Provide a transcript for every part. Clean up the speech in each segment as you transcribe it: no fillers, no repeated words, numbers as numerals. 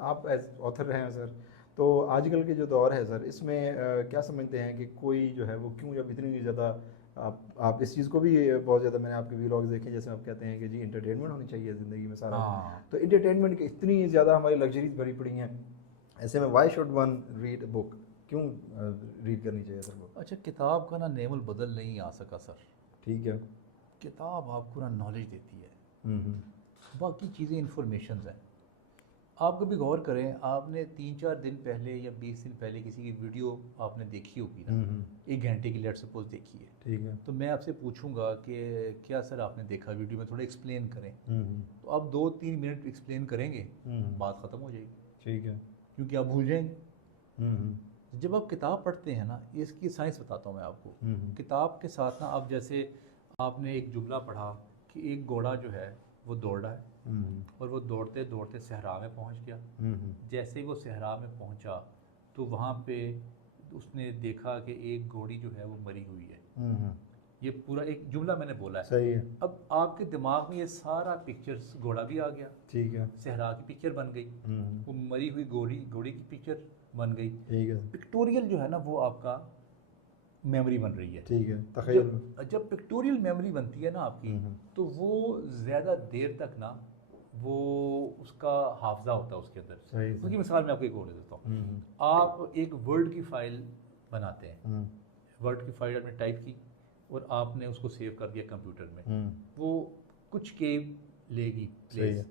आप as author रहे हैं सर, तो आजकल के जो दौर है सर, इसमें क्या समझते हैं कि कोई जो है वो क्यों जब इतनी ज़्यादा आप इस चीज़ को भी बहुत ज़्यादा, मैंने आपके वीलॉग्स देखे जैसे आप कहते हैं कि जी इंटरटेनमेंट होनी चाहिए ज़िंदगी में सारा दिन, हाँ। तो इंटरटेनमेंट की इतनी ज़्यादा हमारी लग्जरीज भरी पड़ी हैं, ऐसे में why should one read a book, क्यों रीड करनी चाहिए सर बुक? अच्छा, किताब का ना नेमुल बदल नहीं आ सका सर। ठीक है। किताब आपको ना नॉलेज देती है, हम्म। बाकी चीज़ें इंफॉर्मेशन हैं। आप कभी गौर करें, आपने 3-4 दिन पहले या 20 दिन पहले किसी की वीडियो आपने देखी होगी ना, 1 घंटे की लेट सपोज देखी है, ठीक है। तो मैं आपसे पूछूंगा कि क्या सर आपने देखा वीडियो में, थोड़ा एक्सप्लेन करें। हम्म। तो आप 2-3 मिनट एक्सप्लेन करेंगे, बात ख़त्म हो जाएगी, ठीक है। क्योंकि आप भूल जाएंगे। हम्म। जब आप किताब पढ़ते हैं ना, इसकी साइंस बताता हूँ मैं आपको। किताब के साथ ना, आप जैसे आपने एक जुमला पढ़ा कि एक घोड़ा जो है वो दौड़ रहा है, और वो दौड़ते दौड़ते सहरा में पहुंच गया। जैसे ही वो सहरा में पहुंचा तो वहाँ पे उसने देखा कि एक घोड़ी जो है वो मरी हुई है। ये पूरा एक जुमला मैंने बोला है। सही है। अब आपके दिमाग में ये सारा पिक्चर्स, घोड़ा भी आ गया, ठीक है। सहरा की पिक्चर बन गई, वो मरी हुई घोड़ी की पिक्चर बन गई। ठीक है। पिक्टोरियल जो है ना, वो आपका मेमोरी बन रही है। ठीक है। तखय्युल। जब पिक्टोरियल मेमोरी बनती है ना आपकी, तो वो ज़्यादा देर तक ना वो उसका हाफजा होता है उसके अंदर। सही। उसकी मिसाल मैं आपको एक और दे देता हूँ। आप एक वर्ड की फाइल बनाते हैं, वर्ड की फाइल आपने टाइप की और आपने उसको सेव कर दिया कंप्यूटर में, वो कुछ के लेगी प्लेस।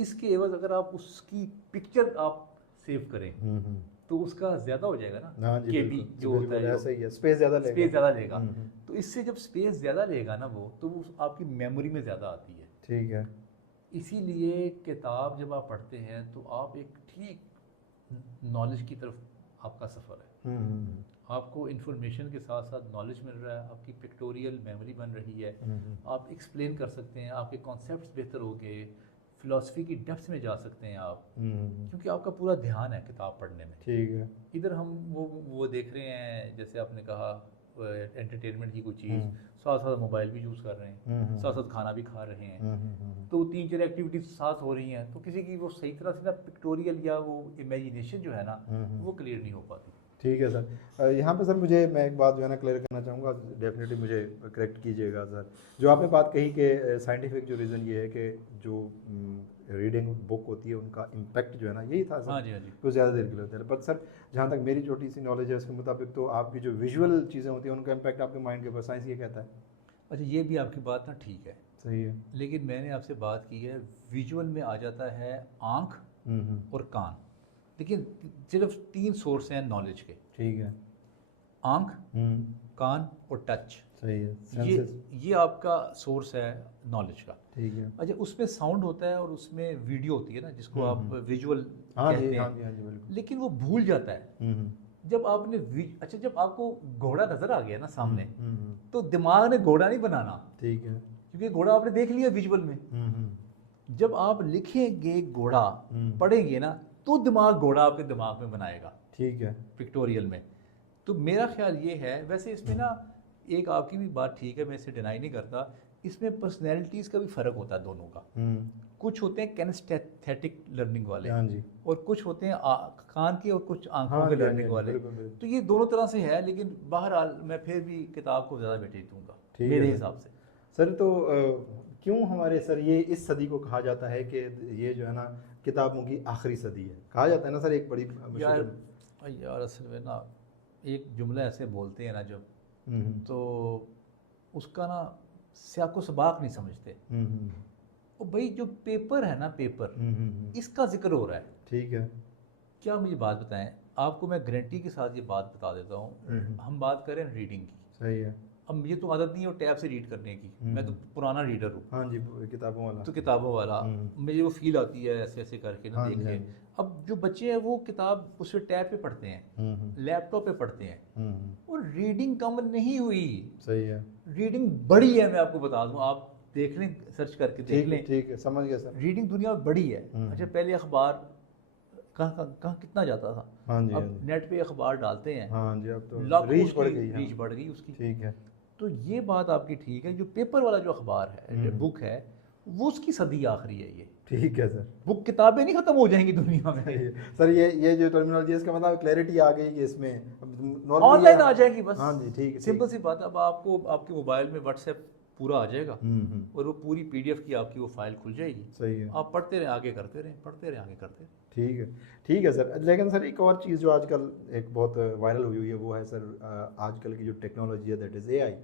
इसके एवज अगर आप उसकी पिक्चर आप सेव करें तो उसका ज़्यादा हो जाएगा ना, केबी जो होता है, ऐसा ही है, स्पेस ज़्यादा लेगा। तो इससे जब स्पेस ज़्यादा लेगा ना वो, तो वो आपकी मेमोरी में ज़्यादा आती है। ठीक है। इसीलिए किताब जब आप पढ़ते हैं तो आप एक ठीक नॉलेज की तरफ आपका सफ़र है। आपको इन्फॉर्मेशन के साथ साथ नॉलेज मिल रहा है, आपकी पिक्टोरियल मेमोरी बन रही है, आप एक्सप्लेन कर सकते हैं, आपके कॉन्सेप्ट्स बेहतर हो गए, फ़िलासफ़ी की डेप्थ में जा सकते हैं आप, क्योंकि आपका पूरा ध्यान है किताब पढ़ने में। ठीक है। इधर हम वो देख रहे हैं, जैसे आपने कहा एंटरटेनमेंट की कोई चीज़, साथ साथ मोबाइल भी यूज़ कर रहे हैं, साथ साथ खाना भी खा रहे हैं, तो 3-4 एक्टिविटीज साथ हो रही हैं, तो किसी की वो सही तरह से ना पिक्टोरियल या वो इमेजिनेशन जो है ना वो क्लियर नहीं हो पाती। ठीक है सर। यहाँ पे सर मुझे मैं एक बात जो है ना क्लियर करना चाहूँगा, डेफिनेटली मुझे करेक्ट कीजिएगा सर। जो आपने बात कही कि साइंटिफिक जो रीज़न ये है कि जो रीडिंग बुक होती है उनका इम्पैक्ट जो है ना, यही था सर। हाँ जी, हाँ जी। वो ज़्यादा देर के लिए होता है, बट सर जहाँ तक मेरी छोटी सी नॉलेज है उसके मुताबिक तो आपकी जो विजुअल चीज़ें होती हैं उनका इम्पैक्ट आपके माइंड के ऊपर, साइंस ये कहता है। अच्छा, ये भी आपकी बात ना ठीक है, सही है, लेकिन मैंने आपसे बात की है विजुअल में आ जाता है आँख और कान, लेकिन सिर्फ 3 सोर्स हैं नॉलेज के। ठीक है। आँख, कान और टच। सही है। ये आपका सोर्स है नॉलेज का। ठीक है। अच्छा, उसमें साउंड होता है और उसमें वीडियो होती है ना, जिसको आप विजुअल कहते हैं। हाँ जी, बिल्कुल। लेकिन वो भूल जाता है जब आपने अच्छा, जब आपको घोड़ा नजर आ गया ना सामने, तो दिमाग ने घोड़ा नहीं बनाना। ठीक है। क्योंकि घोड़ा आपने देख लिया विजुअल में। जब आप लिखेंगे घोड़ा, पढ़ेंगे ना, तो दिमाग घोड़ा आपके दिमाग में बनाएगा। ठीक है। पिक्टोरियल में। तो मेरा ख्याल ये है, वैसे इसमें ना एक आपकी भी बात ठीक है, मैं इसे डिनाई नहीं करता, इसमें पर्सनैलिटीज़ का भी फ़र्क होता है दोनों का। कुछ होते हैं कैनेस्थेटिक लर्निंग वाले, हाँ जी, और कुछ होते हैं कान के और कुछ आंखों हाँ के जी, लर्निंग वाले। बिल्कुल। तो ये दोनों तरह से है, लेकिन बहरहाल मैं फिर भी किताब को ज़्यादा वेटेज दूंगा मेरे हिसाब से। सर तो क्यों हमारे सर ये इस सदी को कहा जाता है कि ये जो है ना किताबों की आखिरी सदी है, कहा जाता है ना सर, एक बड़ी यार असल में ना एक जुमला ऐसे बोलते हैं ना जब, तो उसका ना स्याको सबाक नहीं समझते। और भाई जो पेपर है ना, पेपर इसका जिक्र हो रहा है। ठीक है। क्या मुझे बात बताएं, आपको मैं गारंटी के साथ ये बात बता देता हूँ। हम बात करें रीडिंग की, सही है। अब मुझे तो आदत नहीं है टैब से रीड करने की, मैं तो पुराना रीडर हूँ। हाँ जी, किताबों वाला। तो किताबों वाला मुझे वो फील आती है ऐसे ऐसे करके ना, देख के। अब जो बच्चे हैं वो किताब उस टैब पे पढ़ते हैं, लैपटॉप पे पढ़ते हैं, और रीडिंग कम नहीं हुई। सही है। रीडिंग बड़ी है, मैं आपको बता दूं, आप देख लें, सर्च करके देख लें। ठीक है, समझ गया सर। रीडिंग दुनिया में बड़ी है। अच्छा, पहले अखबार कहाँ कितना जाता था, हाँ जी, अब नेट पे अखबार डालते हैं। हाँ जी, अब तो रीच बढ़ गई उसकी। ठीक है। तो ये बात आपकी ठीक है, जो पेपर वाला जो अखबार है, बुक है, वो उसकी सदी आखिरी है ये। ठीक है सर। वो किताबें नहीं खत्म हो जाएंगी दुनिया में। सही है। सर ये जो टर्मिनोलॉजी है इसका मतलब क्लैरिटी आ गई कि इसमें normally ऑनलाइन आ जाएगी बस। हाँ जी ठीक है। सिंपल सी बात है, अब आपको आपके मोबाइल में व्हाट्सएप पूरा आ जाएगा और वो पूरी पीडीएफ की आपकी वो फाइल खुल जाएगी। सही है। आप पढ़ते रहे, आगे करते रहे, पढ़ते रहे, आगे करते रहे। ठीक है सर। लेकिन सर एक और चीज़ जो आजकल एक बहुत वायरल हुई है वो है सर आजकल की जो टेक्नोलॉजी है दैट इज़ एआई।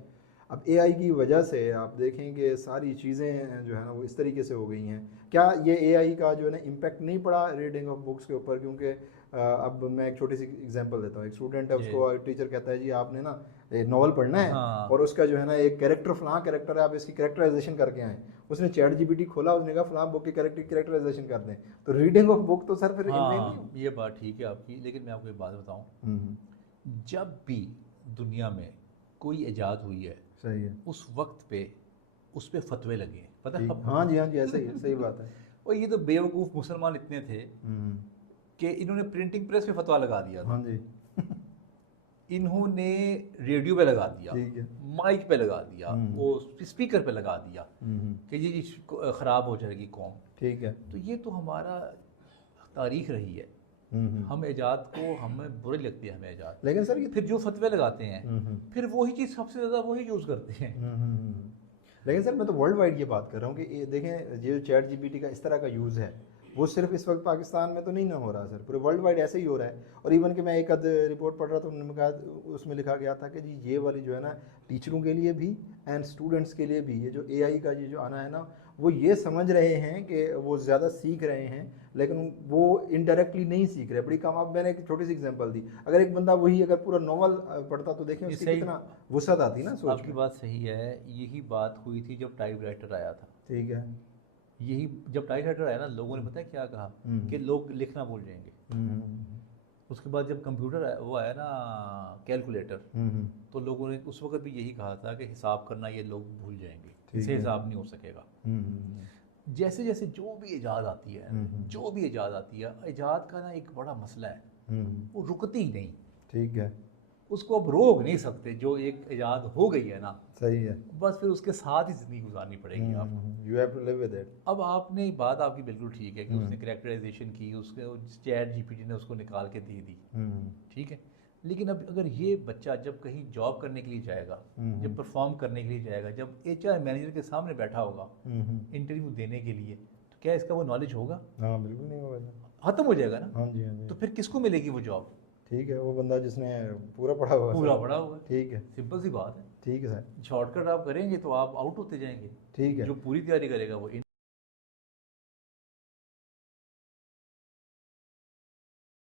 अब एआई की वजह से आप देखेंगे सारी चीज़ें जो है ना वो इस तरीके से हो गई हैं। क्या ये एआई का जो है ना इम्पैक्ट नहीं पड़ा रीडिंग ऑफ बुक्स के ऊपर? क्योंकि अब मैं एक छोटी सी एग्जांपल देता हूँ। एक स्टूडेंट है, उसको टीचर कहता है जी आपने ना नॉवल पढ़ना है हाँ। और उसका जो है ना एक कैरेक्टर फलां कैरेक्टर है, आप इसकी कैरेक्टराइजेशन करके आए। उसने चैट जीपीटी खोला, उसने कहा फलां बुक की कैरेक्टराइजेशन कर दें। तो रीडिंग ऑफ बुक तो सर फिर इनमें नहीं। हाँ, ये बात ठीक है आपकी, लेकिन मैं आपको एक बात बताऊं, जब भी दुनिया में कोई इजाद हुई है, सही है, उस वक्त पे उस पे फतवे लगे हैं, पता है आपको? हाँ जी ऐसे ही है, सही बात है। और ये तो बेवकूफ़ मुसलमान इतने थे कि इन्होंने प्रिंटिंग प्रेस पे फतवा लगा दिया था, हाँ जी इन्होंने रेडियो पे लगा दिया, ठीक है, माइक पे लगा दिया, वो स्पीकर पे लगा दिया कि ये ख़राब हो जाएगी कौम। ठीक है। तो ये तो हमारा तारीख रही है। हम इजाद को हमें बुरी लगती है, हमें इजाद, लेकिन सर ये फिर जो फतवे लगाते हैं फिर वही चीज़ सबसे ज़्यादा वही यूज़ करते हैं। लेकिन सर मैं तो वर्ल्ड वाइड ये बात कर रहा हूँ कि देखें ये जो चैट जीपीटी का इस तरह का यूज़ है वो सिर्फ इस वक्त पाकिस्तान में तो नहीं ना हो रहा सर, पूरे वर्ल्ड वाइड ऐसे ही हो रहा है। और इवन कि मैं एक आध रिपोर्ट पढ़ रहा था, उन्होंने कहा, उसमें लिखा गया था कि जी ये वाली जो है ना टीचरों के लिए भी एंड स्टूडेंट्स के लिए भी ये जो एआई का ये जो आना है ना, वो ये समझ रहे हैं कि वो ज़्यादा सीख रहे हैं लेकिन वो इनडायरेक्टली नहीं सीख रहे। बड़ी कम। अब मैंने एक छोटी सी एग्जांपल दी, अगर एक बंदा वही अगर पूरा नॉवल पढ़ता तो देखें उसकी कितना वुसअत आती ना सोच। आपकी बात सही है। यही बात हुई थी जब टाइपराइटर आया था। ठीक है। यही जब टाइपराइटर आया ना, लोगों ने पता है क्या कहा कि लोग लिखना भूल जाएंगे। उसके बाद जब कंप्यूटर आया, वो आया ना कैलकुलेटर, तो लोगों ने उस वक्त भी यही कहा था कि हिसाब करना ये लोग भूल जाएंगे, इससे हिसाब नहीं हो सकेगा। जैसे जैसे जो भी इजाद आती है, जो भी इजाद आती है, इजाद का ना एक बड़ा मसला है, वो रुकती ही नहीं। ठीक है। उसको अब रोक नहीं सकते। जो एक इजाद हो गई है ना, सही है, बस फिर उसके साथ ही ज़िंदगी गुजारनी पड़ेगी आपको। You have to live with it. अब आपने बात आपकी बिल्कुल ठीक है कि उसने कैरेक्टराइजेशन की, उसके चैट जीपीटी ने उसको निकाल के दे दी, ठीक है। लेकिन अब अगर ये बच्चा जब कहीं जॉब करने के लिए जाएगा, जब परफॉर्म करने के लिए जाएगा, जब एचआर मैनेजर के सामने बैठा होगा इंटरव्यू देने के लिए, तो क्या इसका वो नॉलेज होगा? हाँ बिल्कुल नहीं होगा, खत्म हो जाएगा ना। हाँ जी हाँ जी। तो फिर किसको मिलेगी वो जॉब? ठीक है, वो बंदा जिसने पूरा पढ़ा हुआ है। पूरा पढ़ा हुआ है। ठीक है, सिंपल सी बात है। ठीक है सर। शॉर्टकट आप करेंगे तो आप आउट होते जाएंगे। ठीक है। जो पूरी तैयारी करेगा वो